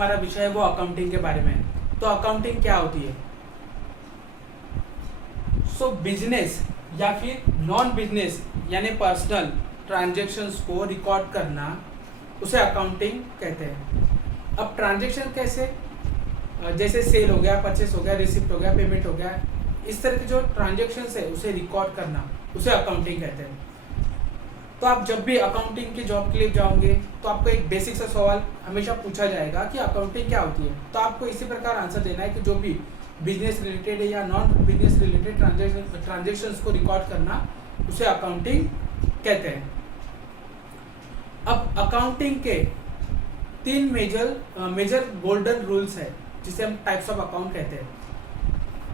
हमारा विषय है वो अकाउंटिंग के बारे में है। तो अकाउंटिंग क्या होती है? सो बिजनेस या फिर नॉन बिजनेस यानी पर्सनल ट्रांजैक्शंस को रिकॉर्ड करना उसे अकाउंटिंग कहते हैं। अब ट्रांजैक्शन कैसे? जैसे सेल हो गया, परचेस हो गया, रिसिप्ट हो गया, पेमेंट हो गया, इस तरह के जो ट्रांजैक्शंस है उसे रिकॉर्ड करना उसे अकाउंटिंग कहते हैं। तो आप जब भी अकाउंटिंग की जॉब के लिए जाओगे तो आपको एक बेसिक सा सवाल हमेशा पूछा जाएगा कि अकाउंटिंग क्या होती है। तो आपको इसी प्रकार आंसर देना है कि जो भी बिजनेस रिलेटेड है या नॉन बिजनेस रिलेटेड ट्रांजैक्शंस को रिकॉर्ड करना उसे अकाउंटिंग कहते हैं। अब अकाउंटिंग के 3 मेजर गोल्डन रूल्स है जिसे हम टाइप्स ऑफ अकाउंट कहते हैं: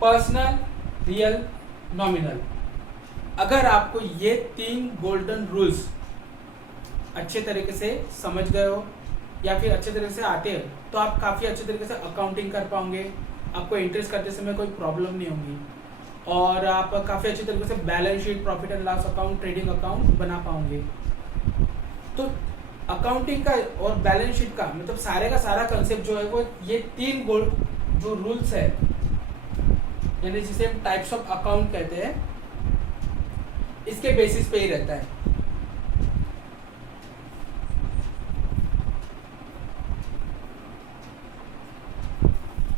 पर्सनल, रियल, नॉमिनल। अगर आपको ये 3 गोल्डन रूल्स अच्छे तरीके से समझ गए हो या फिर अच्छे तरीके से आते हैं तो आप काफ़ी अच्छे तरीके से अकाउंटिंग कर पाओगे। आपको एंट्रीज करते समय कोई प्रॉब्लम नहीं होगी और आप काफ़ी अच्छे तरीके से balance sheet, profit and loss account, trading account बना पाओगे। तो अकाउंटिंग का और बैलेंस शीट का मतलब सारे का सारा कंसेप्ट जो है वो ये 3 जो रूल्स है यानी जिसे हम टाइप्स ऑफ अकाउंट कहते हैं इसके बेसिस पे ही रहता है।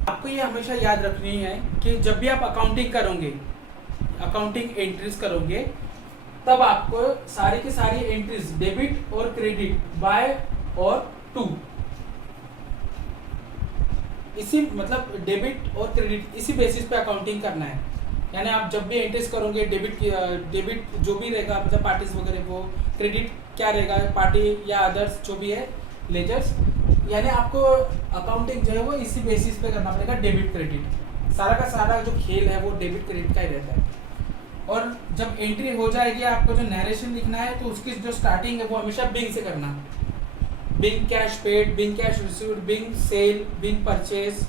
आपको ये हमेशा याद रखनी है कि जब भी आप अकाउंटिंग करोगे, अकाउंटिंग एंट्रीज करोगे, तब आपको सारी की सारी एंट्रीज डेबिट और क्रेडिट, बाय और टू, इसी मतलब डेबिट और क्रेडिट इसी बेसिस पे अकाउंटिंग करना है। यानी आप जब भी एंट्रीज करोगे डेबिट जो भी रहेगा मतलब पार्टीज वगैरह वो, क्रेडिट क्या रहेगा पार्टी या अदर्स जो भी है लेजर्स, यानी आपको अकाउंटिंग जो है वो इसी बेसिस पे करना पड़ेगा, डेबिट क्रेडिट। सारा का सारा जो खेल है वो डेबिट क्रेडिट का ही रहता है। और जब एंट्री हो जाएगी आपको जो नरेशन लिखना है तो उसकी जो स्टार्टिंग है वो हमेशा बिंग से करना, being cash paid, being cash received, being sale, being purchase.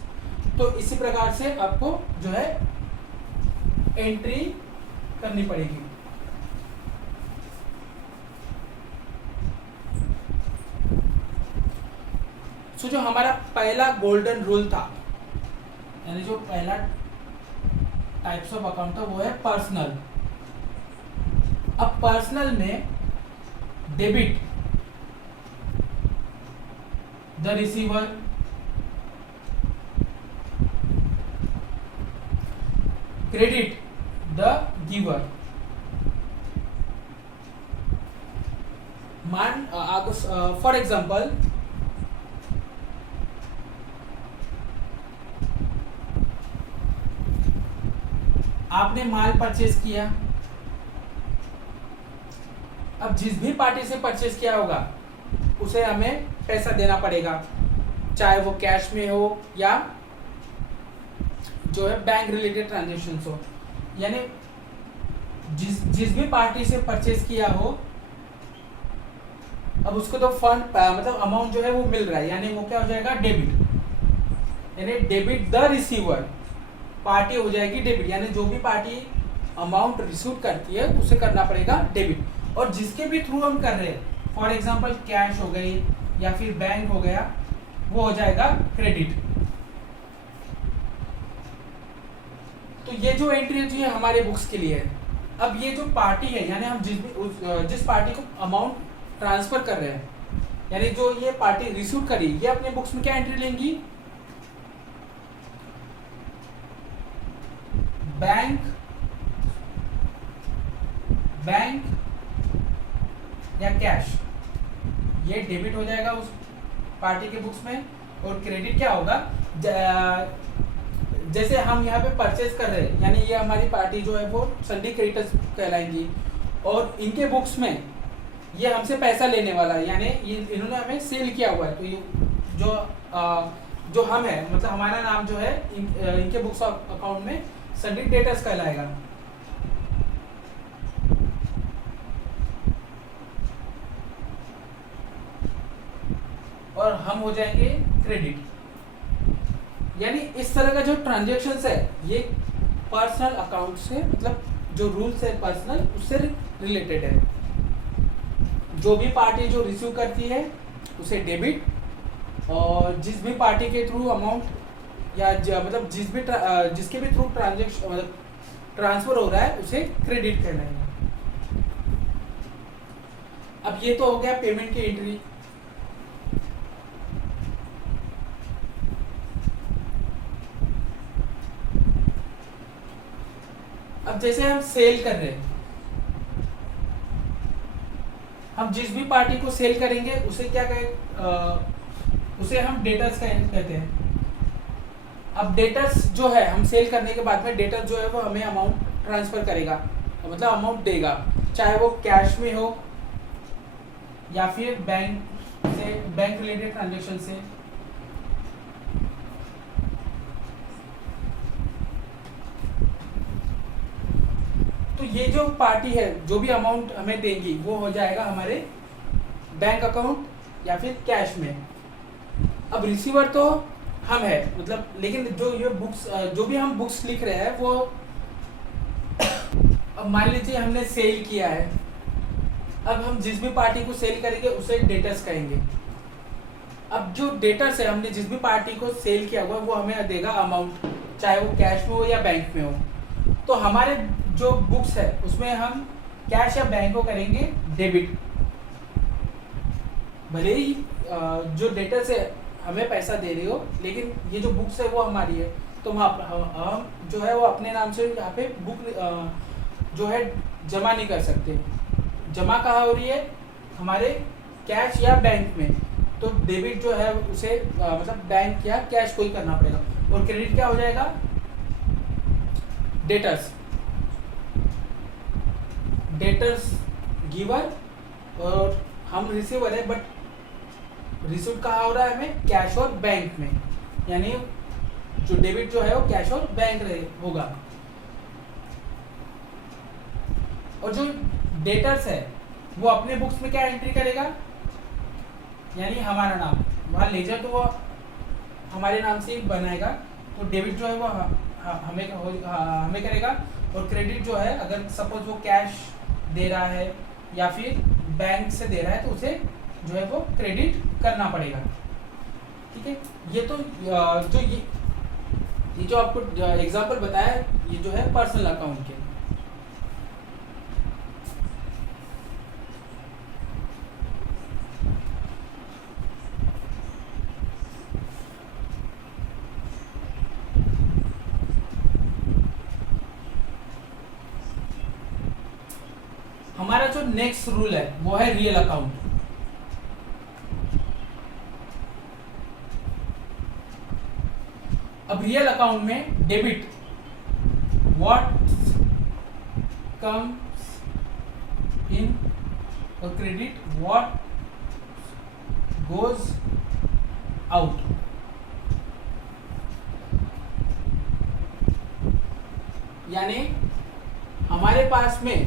तो इसी प्रकार से आपको जो है एंट्री करनी पड़ेगी। तो जो हमारा पहला गोल्डन रूल था यानी जो पहला टाइप्स ऑफ अकाउंट था वो है पर्सनल। अब पर्सनल में debit the receiver, credit the giver. For example आपने माल परचेज किया, अब जिस भी पार्टी से परचेज किया होगा उसे हमें पैसा देना पड़ेगा, चाहे वो कैश में हो या जो है बैंक रिलेटेड ट्रांजेक्शन हो। यानी जिस भी पार्टी से परचेज किया हो अब उसको तो फंड मतलब अमाउंट जो है वो मिल रहा है, यानी वो क्या हो जाएगा डेबिट, यानी डेबिट द रिसीवर, पार्टी हो जाएगी डेबिट, यानी जो भी पार्टी अमाउंट रिसीव करती है उसे करना पड़ेगा डेबिट। और जिसके भी थ्रू हम कर रहे हैं, फॉर एग्जांपल कैश हो गई या फिर बैंक हो गया, वो हो जाएगा क्रेडिट। तो ये जो एंट्री है ये हमारे बुक्स के लिए है। अब ये जो पार्टी है यानी हम जिस पार्टी को अमाउंट ट्रांसफर कर रहे हैं, यानी जो ये पार्टी रिसीव करी, ये अपने बुक्स में क्या एंट्री लेंगी, बैंक या कैश, ये डेबिट हो जाएगा उस पार्टी के बुक्स में। और क्रेडिट क्या होगा, जैसे हम यहाँ पे परचेज कर रहे हैं यानी ये हमारी पार्टी जो है वो संडी क्रेडिटर्स कहलाएंगी और इनके बुक्स में ये हमसे पैसा लेने वाला है, यानी ये इन्होंने हमें सेल किया हुआ है। तो ये जो हम है मतलब हमारा नाम जो है इनके बुक्स अकाउंट में संडी क्रेडिटर्स कहलाएगा। और हम हो जाएंगे क्रेडिट। यानी इस तरह का जो ट्रांजैक्शंस है ये पर्सनल अकाउंट से मतलब जो रूल्स है पर्सनल उससे रिलेटेड है। जो भी पार्टी जो रिसीव करती है उसे डेबिट और जिस भी पार्टी के थ्रू अमाउंट या मतलब जिसके भी थ्रू ट्रांजेक्शन मतलब ट्रांसफर हो रहा है उसे क्रेडिट कहलाएगा। अब ये तो हो गया पेमेंट की एंट्री। अब जैसे हम सेल कर रहे हैं, हम जिस भी पार्टी को सेल करेंगे उसे क्या उसे हम डेटर्स कहते हैं। अब डेटर्स जो है, हम सेल करने के बाद में डेटर जो है वो हमें अमाउंट ट्रांसफर करेगा, मतलब अमाउंट देगा, चाहे वो कैश में हो या फिर बैंक रिलेटेड ट्रांजेक्शन से। तो ये जो पार्टी है जो भी अमाउंट हमें देंगी वो हो जाएगा हमारे बैंक अकाउंट या फिर कैश में। अब रिसीवर तो हम है, मतलब लेकिन जो ये बुक्स जो भी हम बुक्स लिख रहे हैं वो अब मान लीजिए हमने सेल किया है, अब हम जिस भी पार्टी को सेल करेंगे उसे डेटर्स कहेंगे। अब जो डेटर्स है, हमने जिस भी पार्टी को सेल किया हुआ वो हमें देगा अमाउंट, चाहे वो कैश में हो या बैंक में हो। तो हमारे जो बुक्स है उसमें हम कैश या बैंक को करेंगे डेबिट। भले ही जो डेटर्स है हमें पैसा दे रही हो, लेकिन ये जो बुक्स है वो हमारी है, तो हम जो है वो अपने नाम से यहाँ पे बुक जो है जमा नहीं कर सकते। जमा कहाँ हो रही है? हमारे कैश या बैंक में। तो डेबिट जो है उसे मतलब बैंक या कैश को ही करना पड़ेगा। और क्रेडिट क्या हो जाएगा? डेटर्स गिवर, और हम रिसीवर है, बट रिसीव कहाँ हो रहा है हमें? कैश और बैंक में। यानी जो डेबिट जो है वो कैश और बैंक होगा। और जो डेटर्स है वो अपने बुक्स में क्या एंट्री करेगा? यानी हमारा नाम, वहाँ लेजर तो वो हमारे नाम से ही बनाएगा। तो डेबिट जो है वो हमें करेगा, और क्रेडिट जो है अगर सपोज वो कैश दे रहा है या फिर बैंक से दे रहा है तो उसे जो है वो क्रेडिट करना पड़ेगा। ठीक है, ये तो ये जो आपको एग्जांपल बताया ये जो है पर्सनल अकाउंट के। हमारा जो नेक्स्ट रूल है वो है रियल अकाउंट। अब रियल अकाउंट में डेबिट व्हाट कम्स इन और क्रेडिट व्हाट गोज आउट। यानी हमारे पास में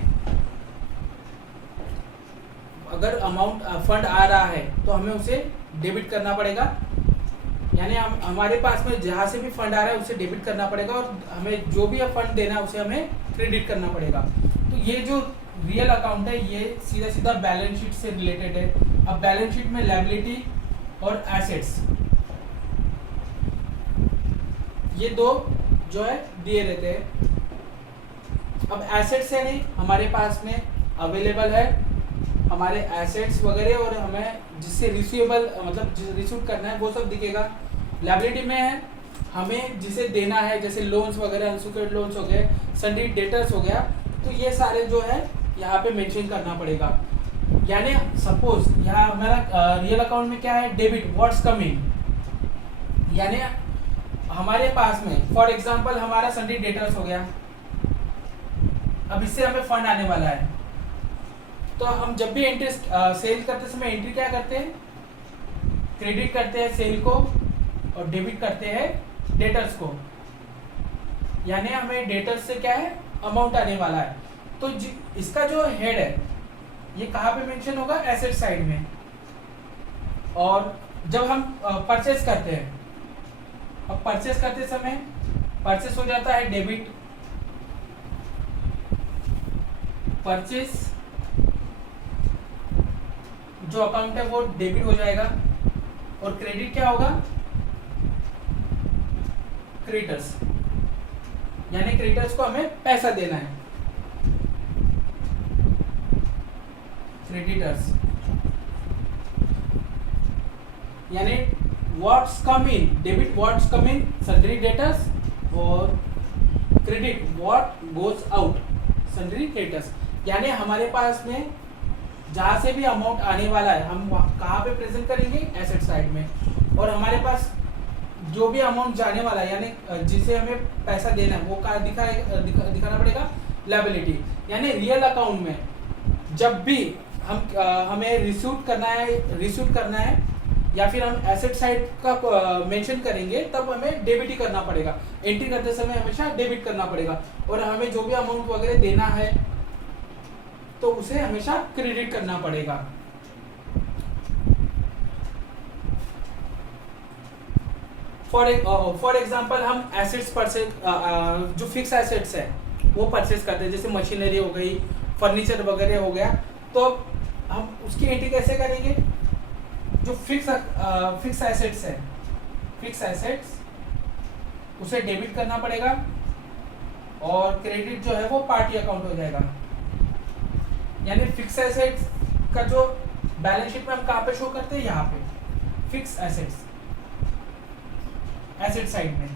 अगर अमाउंट फंड आ रहा है तो हमें उसे डेबिट करना पड़ेगा। यानी हमारे पास में जहाँ से भी फंड आ रहा है उसे डेबिट करना पड़ेगा, और हमें जो भी फंड देना है उसे हमें क्रेडिट करना पड़ेगा। तो ये जो रियल अकाउंट है ये सीधा सीधा बैलेंस शीट से रिलेटेड है। अब बैलेंस शीट में लायबिलिटी और एसेट्स ये दो जो है दिए रहते हैं। अब एसेट्स है नहीं हमारे पास में अवेलेबल है हमारे एसेट्स वगैरह, और हमें जिससे रिसीवेबल मतलब रिसीव करना है वो सब दिखेगा। लायबिलिटी में है हमें जिसे देना है, जैसे लोन्स वगैरह, अनसिक्योर्ड लोन्स हो गए, सन्डी डेटर्स हो गया, तो ये सारे जो है यहाँ पे मेंशन करना पड़ेगा। यानी सपोज यहाँ हमारा रियल अकाउंट में क्या है? Debit what's coming. यानी हमारे पास में फॉर एग्जांपल हमारा सन्डी डेटर्स हो गया, अब इससे हमें फंड आने वाला है, तो हम जब भी एंट्री सेल करते समय एंट्री क्या करते हैं? क्रेडिट करते हैं सेल को और डेबिट करते हैं डेटर्स को। यानी हमें डेटर्स से क्या है? अमाउंट आने वाला है। तो इसका जो हेड है ये कहाँ पे मेंशन होगा? एसेट साइड में। और जब हम परचेस करते हैं, अब परचेस करते समय परचेस हो जाता है डेबिट, परचेस जो अकाउंट है वो डेबिट हो जाएगा। और क्रेडिट क्या होगा, क्रेडिटर्स, यानी क्रेडिटर्स को हमें पैसा देना है, क्रेडिटर्स यानी what's come in debit, what's come in sundry debtors, और credit what goes out sundry creditors. यानी हमारे पास में जहां से भी अमाउंट आने वाला है हम कहाँ पे प्रेजेंट करेंगे, एसेट साइड में, और हमारे पास जो भी अमाउंट जाने वाला है यानी जिसे हमें पैसा देना है वो कहाँ दिखाना पड़ेगा, लायबिलिटी। यानी रियल अकाउंट में जब भी हमें रिसीव करना है या फिर हम एसेट साइड का मेंशन करेंगे तब हमें डेबिट ही करना पड़ेगा, एंट्री करते समय हमेशा डेबिट करना पड़ेगा, और हमें जो भी अमाउंट वगैरह देना है तो उसे हमेशा क्रेडिट करना पड़ेगा। फॉर एग्जांपल हम एसेट्स परचेज, जो फिक्स एसेट्स है वो परचेज करते हैं, जैसे मशीनरी हो गई, फर्नीचर वगैरह हो गया, तो हम उसकी एंट्री कैसे करेंगे, जो फिक्स एसेट्स है, फिक्स एसेट्स उसे डेबिट करना पड़ेगा, और क्रेडिट जो है वो पार्टी अकाउंट हो जाएगा। यानी फिक्स एसेट्स का जो बैलेंस शीट में हम कहाँ पे शो करते हैं, यहाँ पे फिक्स एसेट्स, एसेट साइड में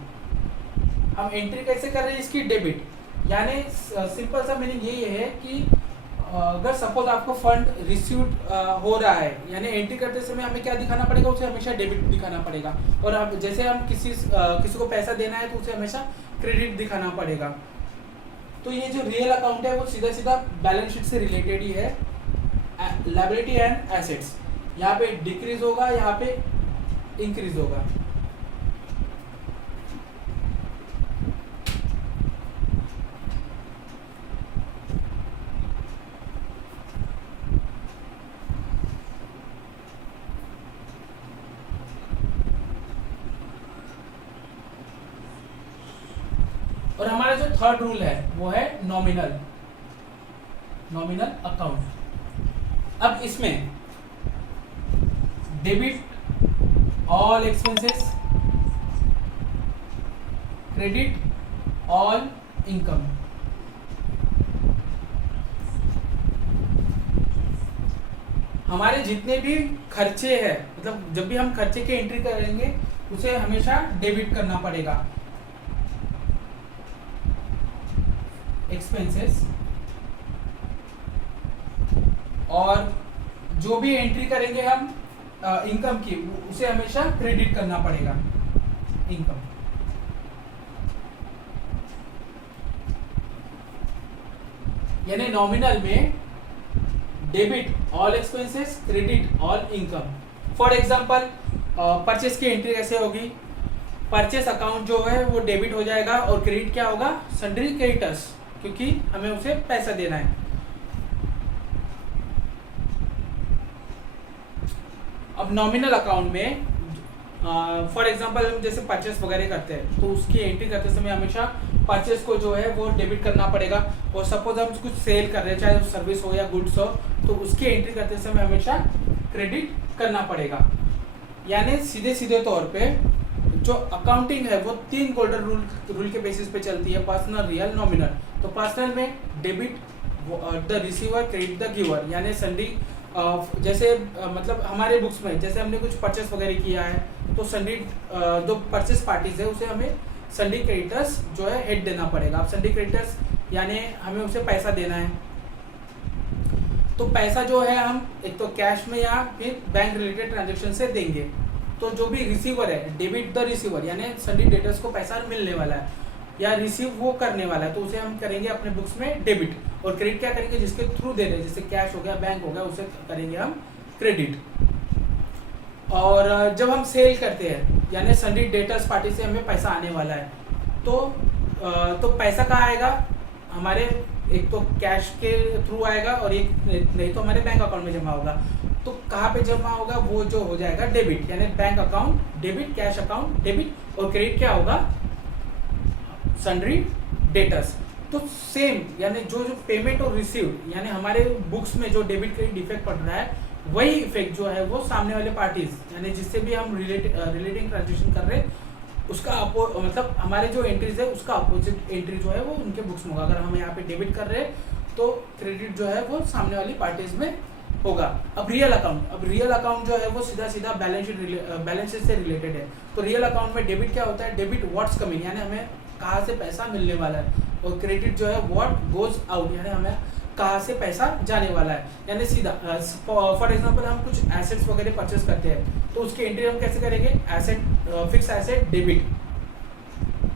हम एंट्री कैसे कर रहे हैं इसकी, डेबिट। यानी सिंपल सा मीनिंग यही है कि अगर सपोज आपको फंड रिसीव हो रहा है, यानी एंट्री करते समय हमें क्या दिखाना पड़ेगा, उसे हमेशा डेबिट दिखाना पड़ेगा, और अब जैसे हम किसी को पैसा देना है तो उसे हमेशा क्रेडिट दिखाना पड़ेगा। तो ये जो रियल अकाउंट है वो सीधा सीधा बैलेंस शीट से रिलेटेड ही है, लायबिलिटी एंड एसेट्स। यहाँ पे डिक्रीज होगा, यहाँ पे इंक्रीज होगा। और हमारा जो थर्ड रूल है वो है नॉमिनल अकाउंट। अब इसमें debit all expenses, credit all income. हमारे जितने भी खर्चे हैं, मतलब जब भी हम खर्चे की एंट्री करेंगे उसे हमेशा डेबिट करना पड़ेगा, एक्सपेंसेस, और जो भी एंट्री करेंगे हम इनकम की उसे हमेशा क्रेडिट करना पड़ेगा, इनकम। यानी नॉमिनल में debit all expenses, credit all income. For example purchase की एंट्री कैसे होगी, परचेस अकाउंट जो है वो डेबिट हो जाएगा, और क्रेडिट क्या होगा, सन्ड्री क्रेडिटर्स, क्योंकि हमें उसे पैसा देना है। अब नॉमिनल अकाउंट में फॉर एग्जांपल हम जैसे परचेस वगैरह करते हैं तो उसकी एंट्री करते समय हमेशा परचेस को जो है वो डेबिट करना पड़ेगा, और सपोज हम कुछ सेल कर रहे हैं, चाहे सर्विस हो या गुड्स हो, तो उसकी एंट्री करते समय हमेशा क्रेडिट करना पड़ेगा। यानी सीधे सीधे तौर पे जो अकाउंटिंग है वो 3 गोल्डन रूल के बेसिस पे चलती है, पर्सनल, रियल, नॉमिनल। तो पर्सनल में debit the receiver, credit the giver, यानी सन्ड्री जैसे मतलब हमारे बुक्स में जैसे हमने कुछ परचेस वगैरह किया है तो सन्ड्री जो परचेस पार्टीज है उसे हमें सन्ड्री क्रेडिटर्स जो है हेड देना पड़ेगा। अब सन्ड्री क्रेडिटर्स यानी हमें उसे पैसा देना है, तो पैसा जो है हम एक तो कैश में या फिर बैंक रिलेटेड ट्रांजेक्शन से देंगे। तो जो भी रिसीवर है, डेबिट द रिसीवर, यानी सन्ड्री डेटर्स को पैसा मिलने वाला है या रिसीव वो करने वाला है, तो उसे हम करेंगे अपने बुक्स में डेबिट, और क्रेडिट क्या करेंगे, जिसके थ्रू दे रहे हैं, जैसे कैश हो गया, बैंक हो गया, उसे करेंगे हम क्रेडिट। और जब हम सेल करते हैं यानी सन्ड्री डेटर्स पार्टी से हमें पैसा आने वाला है, तो पैसा कहाँ आएगा, हमारे एक तो कैश के थ्रू आएगा और एक नहीं तो हमारे बैंक अकाउंट में जमा होगा। तो कहाँ पे जमा होगा, वो जो हो जाएगा डेबिट, यानी bank account debit, cash account debit, और क्रेडिट क्या होगा, सन्ड्री डेटर्स। तो सेम यानी जो पेमेंट और रिसीव यानी हमारे बुक्स में जो डेबिट क्रेडिट डिफेक्ट पड़ रहा है वही इफेक्ट जो है वो सामने वाले पार्टीज यानी जिससे भी हम रिलेटिंग ट्रांजेक्शन कर रहे हैं उसका मतलब हमारे जो एंट्रीज है उसका अपोजिट एंट्री जो है वो उनके बुक्स में होगा। अगर हम यहाँ पे डेबिट कर रहे हैं तो क्रेडिट जो है वो सामने वाली पार्टीज में होगा। अब रियल अकाउंट जो है वो सीधा सीधा बैलेंस शीट से रिलेटेड है। तो रियल अकाउंट में डेबिट क्या होता है, डेबिट व्हाट्स कमिंग यानी हमें कहाँ से पैसा मिलने वाला है, और क्रेडिट जो है व्हाट गोज आउट यानी हमें कहाँ से पैसा जाने वाला है। यानी सीधा फॉर एग्जांपल हम कुछ एसेट्स वगैरह परचेस करते हैं तो उसकी एंट्री हम कैसे करेंगे, फिक्स एसेट डेबिट,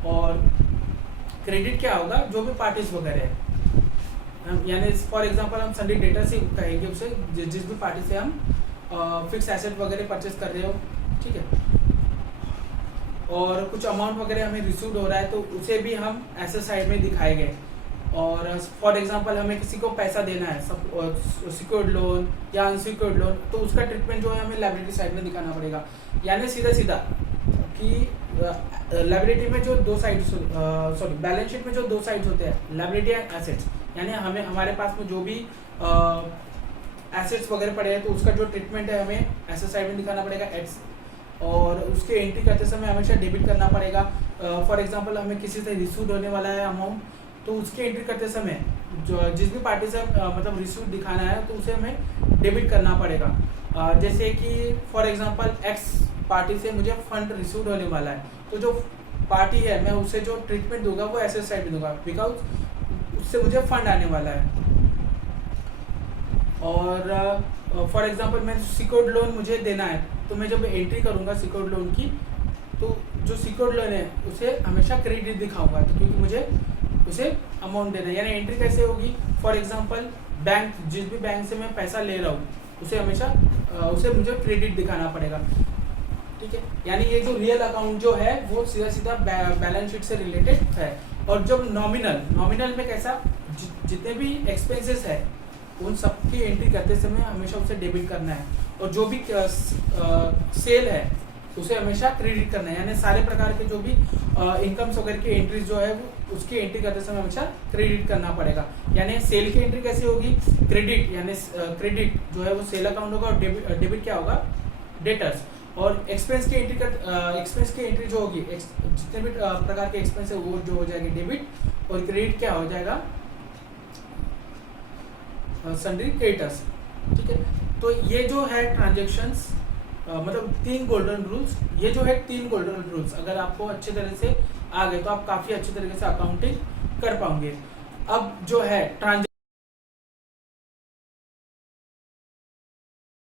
और क्रेडिट क्या होगा जो भी पार्टीज वगैरह है यानी फॉर एग्जांपल हम सन्डी डेटर से कहेंगे उसे जिस भी पार्टी से हम फिक्स एसेट वगैरह परचेस कर रहे हो, ठीक है, और कुछ अमाउंट वगैरह हमें रिसीव्ड हो रहा है तो उसे भी हम एसेट साइड में दिखाएंगे। और फॉर एग्जांपल हमें किसी को पैसा देना है सिक्योर्ड लोन या अनसिक्योर्ड लोन तो उसका ट्रीटमेंट जो है हमें लायबिलिटी साइड में दिखाना पड़ेगा। यानी सीधा कि लायबिलिटी में जो दो साइड बैलेंस शीट में जो दो साइड्स होते हैं लायबिलिटी एंड एसेट्स, यानी हमें हमारे पास में जो भी एसेट्स वगैरह पड़े हैं तो उसका जो ट्रीटमेंट है हमें एसेट साइड में दिखाना पड़ेगा एक्स, और उसके एंट्री करते समय हमेशा डेबिट करना पड़ेगा। फॉर एग्जांपल हमें किसी से रिसीव होने वाला है अमाउंट तो उसकी एंट्री करते समय जो जिस भी पार्टी से मतलब रिसीव दिखाना है तो उसे हमें डेबिट करना पड़ेगा। जैसे कि फॉर एग्जांपल एक्स पार्टी से मुझे फंड रिसीव होने वाला है तो जो पार्टी है मैं उसे जो ट्रीटमेंट दूंगा वो एसेट साइड में दूंगा बिकॉज उससे मुझे फंड आने वाला है। और फॉर एग्जांपल मैं सिक्योर्ड लोन मुझे देना है तो मैं जब एंट्री करूंगा सिक्योर्ड लोन की तो जो सिक्योर्ड लोन है उसे हमेशा क्रेडिट दिखाऊंगा तो क्योंकि मुझे उसे अमाउंट देना है। यानी एंट्री कैसे होगी, फॉर एग्जांपल बैंक जिस भी बैंक से मैं पैसा ले रहा हूँ उसे हमेशा उसे मुझे क्रेडिट दिखाना पड़ेगा, ठीक है। यानी ये जो रियल अकाउंट जो है वो सीधा सीधा बैलेंस शीट से रिलेटेड है। और जब नॉमिनल में कैसा जितने भी एक्सपेंसेस है उन सब की एंट्री करते समय हमेशा उसे डेबिट करना है, और जो भी सेल है उसे हमेशा क्रेडिट करना है। यानी सारे प्रकार के जो भी इनकम्स वगैरह की एंट्रीज जो है वो उसकी एंट्री करते समय हमेशा क्रेडिट करना पड़ेगा। यानी सेल की एंट्री कैसे होगी, क्रेडिट, यानी क्रेडिट जो है वो सेल अकाउंट होगा और डेबिट क्या होगा, डेटर्स। और एक्सपेंस की एंट्री जो होगी जितने भी प्रकार के एक्सपेंस है वो जो हो जाएगी डेबिट, और क्रेडिट क्या हो जाएगा, सन्ड्री क्रेडिटर्स, ठीक है। तो ये जो है ट्रांजेक्शंस मतलब 3 गोल्डन रूल्स, ये जो है 3 गोल्डन रूल्स अगर आपको अच्छे तरह से आ गए तो आप काफ़ी अच्छे तरीके से अकाउंटिंग कर पाओगे। अब जो है